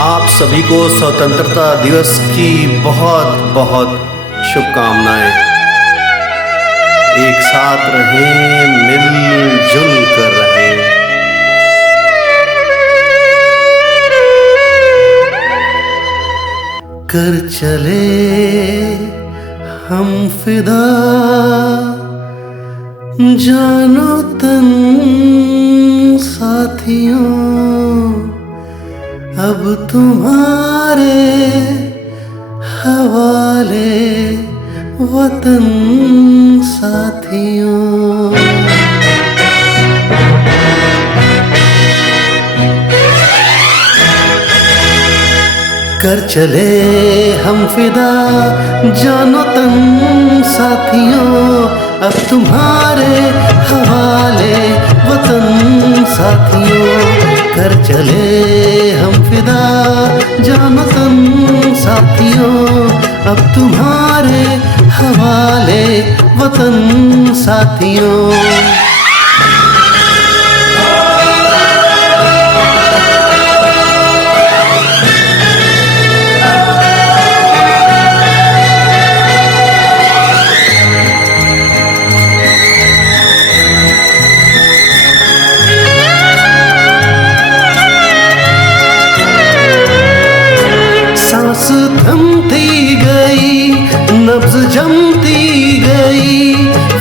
आप सभी को स्वतंत्रता दिवस की बहुत बहुत शुभकामनाएं। एक साथ रहें, मिलजुल कर रहें। कर चले हम फिदा, जानो तन साथियों, अब तुम्हारे हवाले वतन साथियों। कर चले हम फिदा, जानो तन साथियों, अब तुम्हारे हवाले वतन साथियों। कर चले हम फिदा, जानो तन साथियों, अब तुम्हारे हवाले वतन साथियों। सांस थमती गई, नब्ज जमती गई,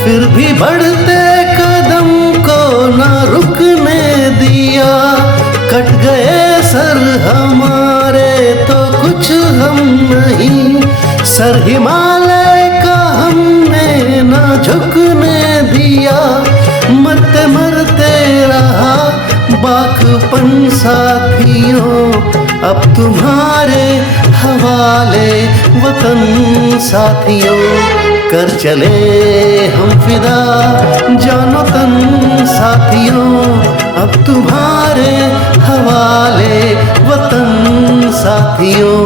फिर भी बढ़ते कदम को न रुकने दिया। कट गए सर हमारे तो कुछ हम नहीं, सर हिमालय का हमने न झुकने दिया। मरते मरते रहा बाकपन साथियों, अब तुम्हारे हवाले वतन साथियों। कर चले हम फिदा, जानो तन साथियों, अब तुम्हारे हवाले वतन साथियों।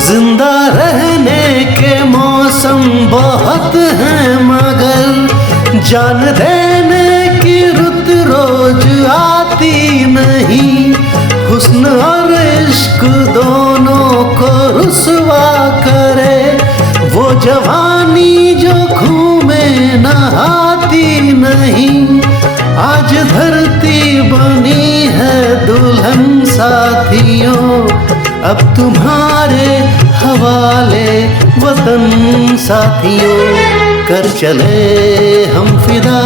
जिंदा रहने के मौसम बहुत हैं, मगर जान देने की रुत रोज आती नहीं। हुस्न और इश्क दोनों को रुसवा करे, वो जवानी जो खून में नहाती नहीं। आज धरती बनी है दुल्हन साथियों, अब तुम्हारे हवाले वतन साथियों। कर चले हम फिदा,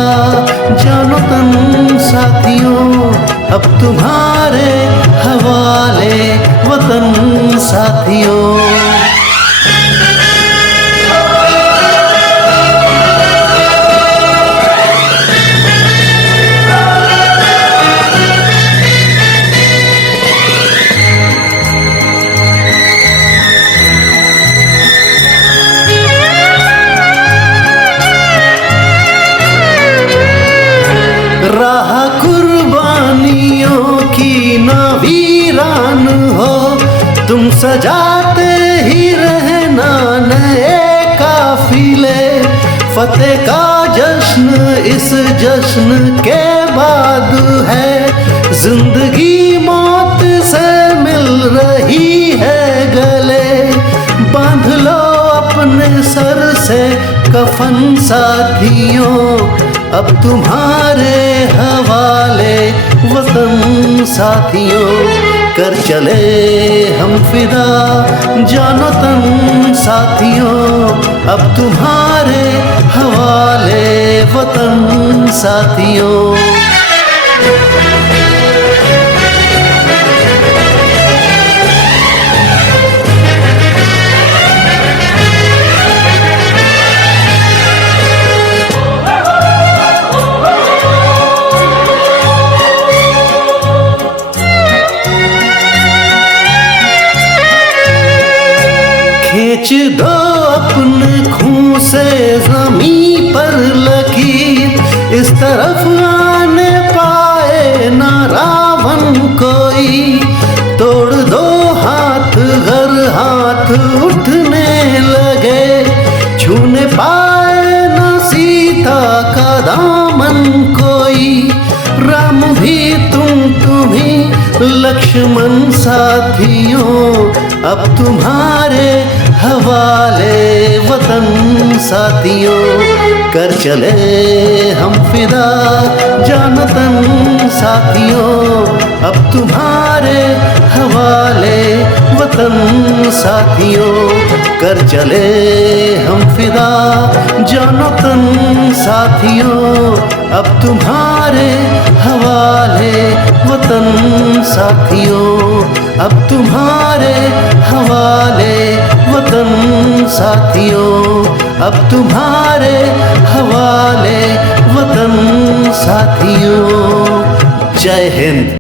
जानो तन साथियों, अब तुम्हारे हवाले वतन साथियों। राह कुर्बानियों की न वीरान हो, तुम सजाते ही रहना नए काफिले। फतेह का जश्न इस जश्न के बाद है, जिंदगी मौत से मिल रही है गले। बांध लो अपने सर से कफन साथियों, अब तुम्हारे हवाले वतन साथियों। कर चले हम फिदा, जानो तन साथियों, अब तुम्हारे हवाले वतन साथियों। खींच दो अपने खून से ज़मीं पर लकीर, तरफ आने पाए ना रावण कोई। तोड़ दो हाथ घर हाथ उठने लगे, छूने पाए ना सीता का दामन कोई। राम भी तुम ही लक्ष्मण साथियों, अब तुम्हारे हवाले वतन साथियों। कर चले हम फिदा जान तन साथियों, अब तुम्हारे हवाले वतन साथियों। कर चले हम फिदा जानो तन साथियों, अब तुम्हारे हवाले वतन साथियों। अब तुम्हारे हवाले वतन साथियों, अब तुम्हारे हवाले वतन साथियों। जय हिंद।